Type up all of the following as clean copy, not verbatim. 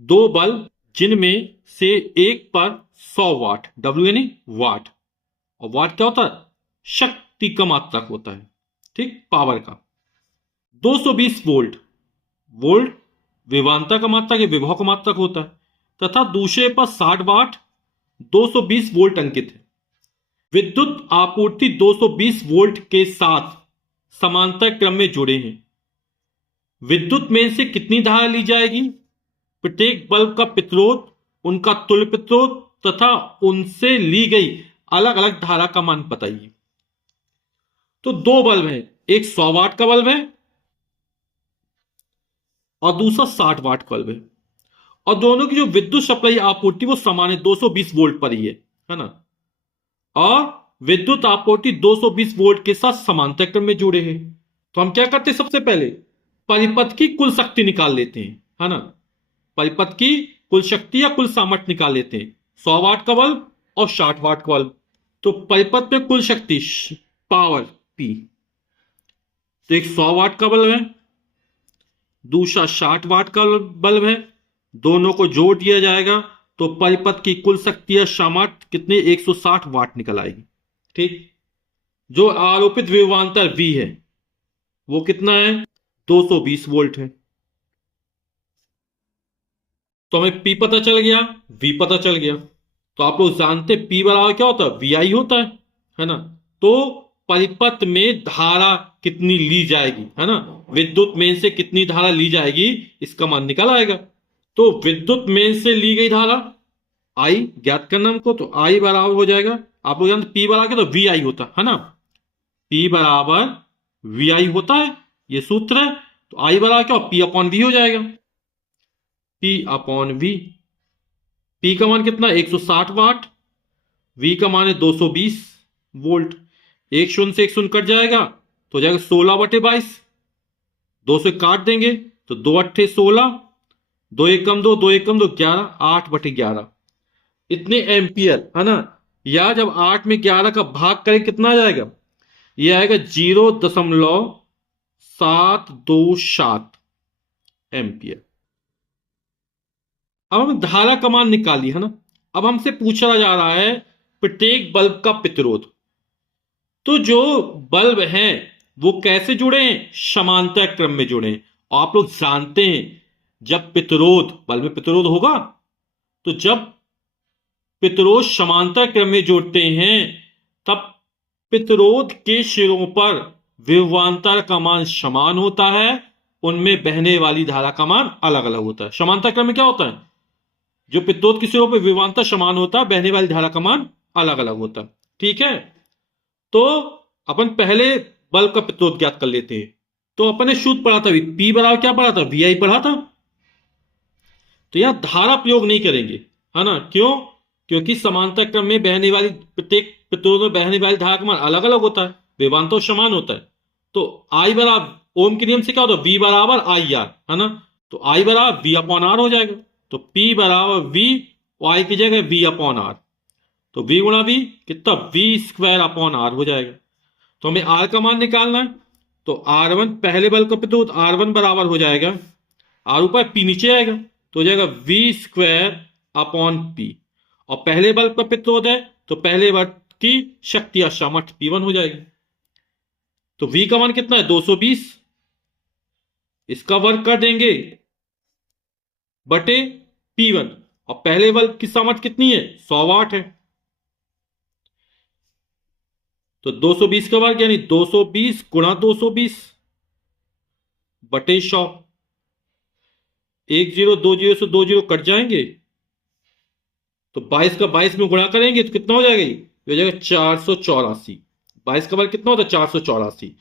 दो बल्ब जिनमें से एक पर 100 वाट, डब्ल्यू यानी वाट, और वाट क्या होता है? शक्ति का मात्रक होता है, ठीक, पावर का। 220 वोल्ट, वोल्ट विभवांतर का मात्रक या विभव का मात्रक होता है, तथा दूसरे पर 60 वाट 220 वोल्ट अंकित है। विद्युत आपूर्ति 220 वोल्ट के साथ समांतर क्रम में जुड़े हैं। विद्युत में से कितनी धारा ली जाएगी? प्रत्येक बल्ब का प्रतिरोध, उनका तुल्य प्रतिरोध तथा उनसे ली गई अलग अलग धारा का मान बताइए। तो दो बल्ब हैं, एक 100 वाट का बल्ब है और दूसरा 60 वाट का बल्ब है, और दोनों की जो विद्युत सप्लाई आपूर्ति वो समान है, 220 वोल्ट पर ही है ना। और विद्युत आपूर्ति 220 वोल्ट के साथ समांतर क्रम में जुड़े हैं। तो हम क्या करते हैं? सबसे पहले परिपथ की कुल शक्ति निकाल लेते हैं, है ना। परिपथ की कुल शक्ति या कुल सामर्थ्य निकाल लेते हैं, 100 वाट का बल्ब और 60 वाट का बल्ब। तो परिपथ में कुल शक्ति पावर पी, तो एक 100 वाट का बल्ब है, दूसरा 60 वाट का बल्ब है, दोनों को जोड़ दिया जाएगा तो परिपथ की कुल शक्ति या सामर्थ्य कितनी? 160 वाट निकल आएगी, ठीक। जो आरोपित विभवांतर V है वो कितना है? 220 वोल्ट है। तो हमें P पता चल गया, V पता चल गया। तो आप लोग जानते P बराबर क्या होता है? VI होता है ना। तो परिपथ में धारा कितनी ली जाएगी, है ना, विद्युत में से कितनी धारा ली जाएगी, इसका मान निकल आएगा। तो विद्युत में से ली गई धारा I ज्ञात करना हमको, तो I बराबर हो जाएगा, आप लोग जानते P बराबर क्या, तो VI होता है ना। P बराबर VI होता है, ये सूत्र है। तो I बराबर क्या, P अपॉन V हो जाएगा, P अपॉन V। P का मान कितना? 160 वाट, V का मान है 220 वोल्ट। एक शून्य से एक शून्य कट जाएगा तो हो जाएगा 16/22, 2 से काट देंगे तो 2 अट्ठे 16, 2 एक कम 2, 2 एक कम 2, 11, 8/11 इतने एम्पियर, है ना। या जब 8 में 11 का भाग करें कितना आ जाएगा? यह आएगा 0.727 एम्पियर। अब हम धारा का मान निकाली, है ना। अब हमसे पूछा जा रहा है प्रत्येक बल्ब का प्रतिरोध। तो जो बल्ब हैं वो कैसे जुड़े हैं? समांतर क्रम में जुड़े हैं। और आप लोग जानते हैं जब प्रतिरोध, बल्ब में प्रतिरोध होगा, तो जब प्रतिरोध समांतर क्रम में जुड़ते हैं तब प्रतिरोध के सिरों पर विभवांतर का मान समान होता है, उनमें बहने वाली धारा का मान अलग अलग होता है। समांतर क्रम में क्या होता है? जो प्रतिरोध के सिरों पर विभवांतर समान होता है, बहने वाली धारा का मान अलग अलग होता है, ठीक है। तो अपन पहले बल्ब का प्रतिरोध ज्ञात कर लेते हैं। तो अपन ने सूत्र पढ़ा था, P बराबर क्या पढ़ा था? VI पढ़ा था। तो यहां धारा प्रयोग नहीं करेंगे, है ना। क्यों? क्योंकि समांतर क्रम में बहने वाली प्रत्येक प्रतिरोध में बहने वाली धारा का मान अलग अलग होता है, विभवांतर समान होता है। तो I बराबर ओम के नियम से क्या होता है? V बराबर IR, है ना। तो I बराबर V अपॉन R हो जाएगा। तो P बराबर V, I की जगह V अपॉन R, तो V गुणा V कितना? V² अपॉन R हो जाएगा। तो हमें R का मान निकालना है। तो R1 पहले बल्ब का प्रतिरोध R1 बराबर हो जाएगा, R ऊपर P नीचे आएगा, तो हो जाएगा V² अपॉन P। और पहले बल्ब का प्रतिरोध है तो पहले बल्ब की शक्ति या सामर्थ्य P1 हो जाएगी। तो V का मान कितना है? 220, इसका वर्ग कर देंगे बटे P1, और पहले बल्ब की सामर्थ्य कितनी है? 100 वाट है। तो 220 का वर्ग यानी 220 गुणा 220 बटे 100। 1 0 2 0 से 2 0 कट जाएंगे, तो 22 का 22 में गुणा करेंगे तो कितना हो जाएगा? ये हो जाएगा 484। 22 का वर्ग कितना होता है? 484।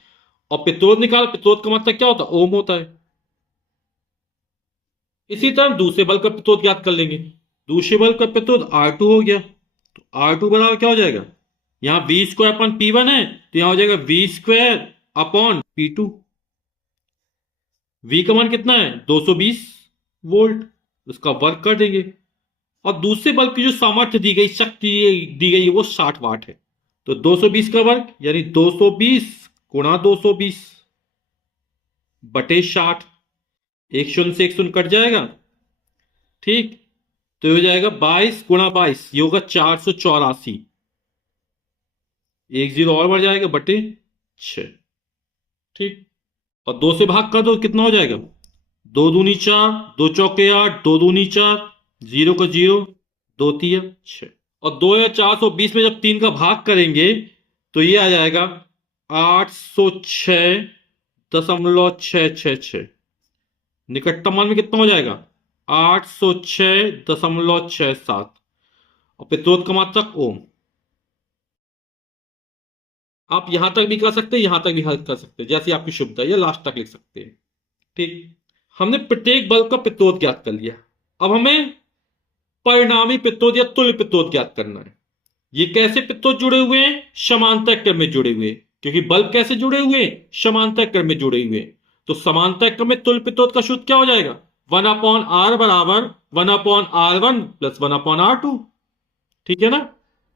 और प्रतिरोध निकाल, प्रतिरोध का मतलब क्या होता है? ओम होता है। इसी तरह दूसरे बल्ब का प्रतिरोध ज्ञात कर लेंगे। दूसरे बल्ब का प्रतिरोध R2 हो गया, तो R2 बराबर क्या हो जाएगा? यहां V² अपॉन P1 है तो यहां हो जाएगा V² अपॉन P2। V का मान कितना है? 220 वोल्ट, उसका वर्ग कर देंगे। और दूसरे बल्ब की जो सामर्थ्य दी गई, शक्ति दी गई, वो 60 वाट है। तो 220 का वर्ग यानी 220 गुणा 220 बटे 60। एक शून्य से एक शून्य कट जाएगा, ठीक, तो ये हो जाएगा 22 गुणा 22, ये होगा 484। एक जीरो और बढ़ जाएगा बटे 6। ठीक, और 2 से भाग कर दो, कितना हो जाएगा? 2 दूनी 4, 2 चौके 8, 2 दूनी 4, जीरो का जीरो, 2 तिया 6। और 2420 में जब 3 का भाग करेंगे तो ये आ जाएगा 806.666। निकटतम मान में कितना हो जाएगा? 806.67। और प्रतिरोध का मात्रक ओम। आप यहां तक भी कर सकते हैं, यहां तक भी हल कर सकते हैं, जैसी आपकी सुविधा है, या लास्ट तक लिख सकते हैं। ठीक, हमने प्रत्येक बल्ब का प्रतिरोध ज्ञात कर लिया। अब हमें परिणामी प्रतिरोध या तुल्य प्रतिरोध ज्ञात करना है। ये कैसे प्रतिरोध जुड़े हुए हैं? समांतर क्रम में जुड़े हुए हैं। क्योंकि बल्ब कैसे जुड़े हुए हैं? समांतर क्रम में जुड़े हुए हैं। तो समांतर क्रम में तुल्य प्रतिरोध का सूत्र क्या हो जाएगा? 1/R बराबर 1/R1 प्लस 1/R2। ठीक है ना?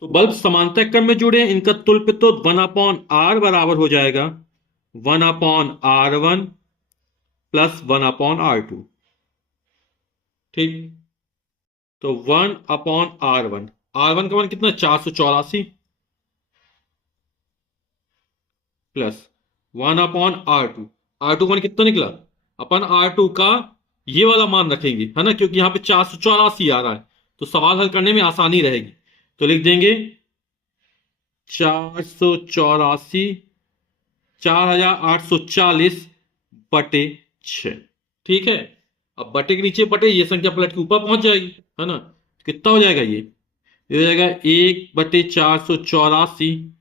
तो बल्ब समांतर क्रम में जुड़े हैं, इनका तुल्य प्रतिरोध 1/R बराबर हो जाएगा 1/R1 प्लस 1/R2। ठीक, तो 1/R1, R1 का मान कितना? 484 प्लस 1/R2। R2 का मान कितना निकला? अपन R2 का ये वाला मान रखेंगे, है ना, क्योंकि यहां पे 484 आ रहा है, तो सवाल हल करने में आसानी रहेगी। तो लिख देंगे 484, 4840 बटे 6। ठीक है, अब बटे के नीचे बटे, ये संख्या पलट के ऊपर पहुंच जाएगी, है ना। तो कितना हो जाएगा? ये हो जाएगा 1/484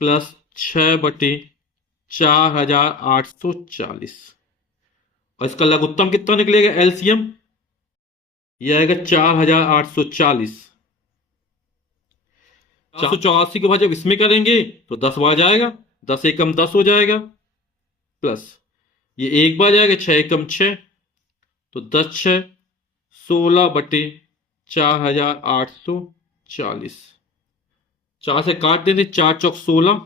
प्लस 6/4840। और इसका लघुत्तम कितना निकलेगा? एलसीएम ये आएगा 4840। 484 के बाद जब इसमें करेंगे तो 10 बार जाएगा, 10 एकम 10 हो जाएगा, प्लस ये एक बार जाएगा, 6 एकम 6, तो 10 6 16/4840। 4 से काट देंगे, 4 चौक 16,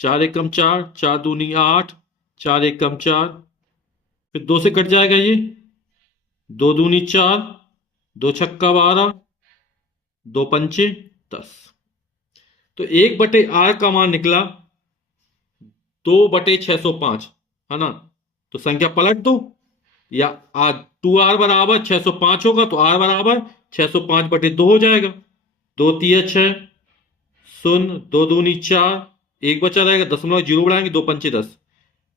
4 एकम 4, 4 दूनी 8, 4 एकम 4, फिर 2 से कट जाएगा ये, 2 दूनी 4, 2 छक्का 12, 2 पंचे 10। तो 1/R का मान निकला 2/605, है ना। तो संख्या पलट दो, या 2R बराबर 605 होगा, तो R बराबर 605/2 हो जाएगा। 2 तिया 6, शून्य, 2 दूनी 4, एक बचा रहेगा, दशमलव जीरो बढ़ाएंगे, 2 पंचे 10।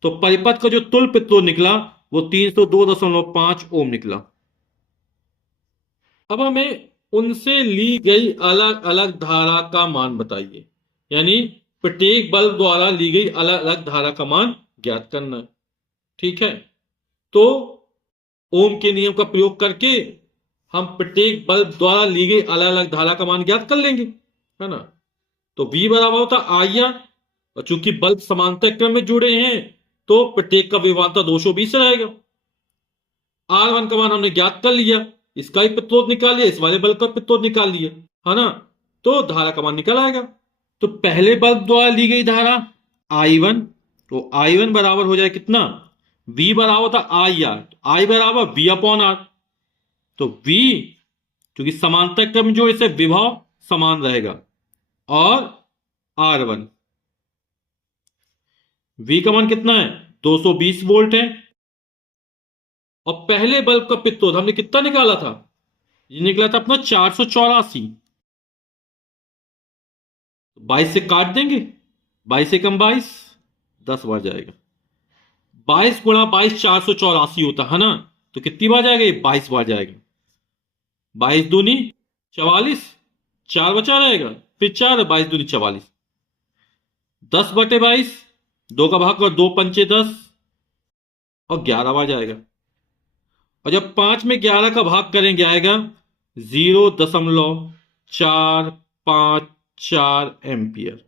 तो परिपथ का जो तुल्य प्रतिरोध निकला वो 302.5 ओम निकला। अब हमें उनसे ली गई अलग अलग धारा का मान बताइए, यानी प्रत्येक बल्ब द्वारा ली गई अलग अलग धारा का मान ज्ञात करना है। ठीक है, तो ओम के नियम का प्रयोग करके हम प्रत्येक बल्ब द्वारा ली गई अलग अलग धारा का मान ज्ञात कर लेंगे, है ना। तो V बराबर होता IR, और चूंकि बल्ब समांतर क्रम में जुड़े हैं तो प्रत्येक का विभवांतर 220 रहेगा। R1 का मान हमने ज्ञात कर लिया, इसका ही प्रतिरोध निकाल लिया, इस वाले बल्ब का प्रतिरोध निकाल लिया, है ना। तो धारा का मान निकल आएगा। तो पहले बल्ब द्वारा ली गई धारा I1, तो I1 बराबर हो जाए कितना? V बराबर था IR, तो I बराबर V/R। तो V क्योंकि समांतर क्रम जो इसे विभव समान रहेगा, और R1, V का मान कितना है? 220 वोल्ट है। और पहले बल्ब का प्रतिरोध हमने कितना निकाला था? ये निकला था अपना 484। 22 से काट देंगे, 22 एकम 22, 10 बार जाएगा। 22 गुणा 22 484 होता है ना, तो कितनी बार जाएगा? ये 22 बार जाएगा। 22 दूनी 44, 4 बचा रहेगा, फिर 4, 22 दूनी 44, 10/22, 2 का भाग कर 2 पंचे 10, और 11 बार जाएगा। और जब 5 में 11 का भाग करेंगे आएगा 0.454 एम्पियर।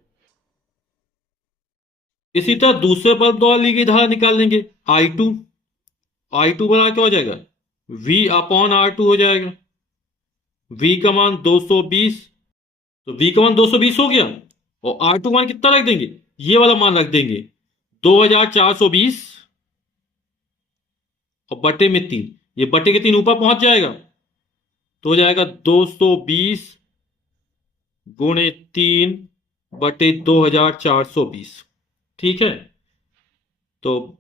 इसी तरह दूसरे बल्ब द्वारा ली गई धारा निकाल लेंगे, I2। I2 बना क्या हो जाएगा? V/R2 हो जाएगा। V का मान 220, तो V का मान 220 हो गया, और R2 मान कितना रख देंगे? ये वाला मान रख देंगे 2420, और बटे में 3। ये बटे के 3 ऊपर पहुंच जाएगा, तो हो जाएगा 220 गुणे 3 बटे 2420। ठीक है, तो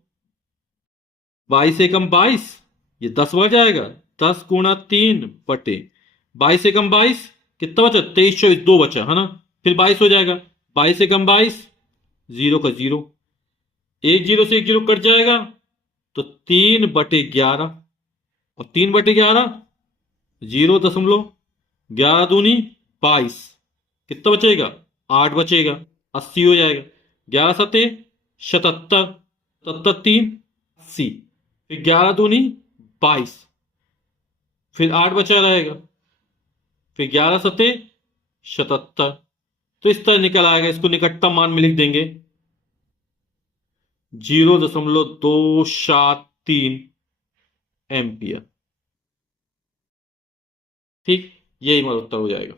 22 एकम 22, ये 10 बढ़ जाएगा, 10 गुणा 3 बटे 22 एकम 22, कितना बचा, 2324, 2 बचा है ना, फिर 22 हो जाएगा, 22 एकम 22, जीरो का जीरो, एक जीरो से एक जीरो कट जाएगा, तो 3/11, और 3/11 0.11 दूनी 22, कितना बचेगा, 8 बचेगा, 80 हो जाएगा, 11 सते 77, 77 3 80, फिर 11 दूनी 22, फिर 8 बचा रहेगा, फिर 11 सते 77। तो इस तरह निकल आएगा, इसको निकटतम मान में लिख देंगे 0.273 एम्पियर। ठीक, यही हमारा उत्तर हो जाएगा।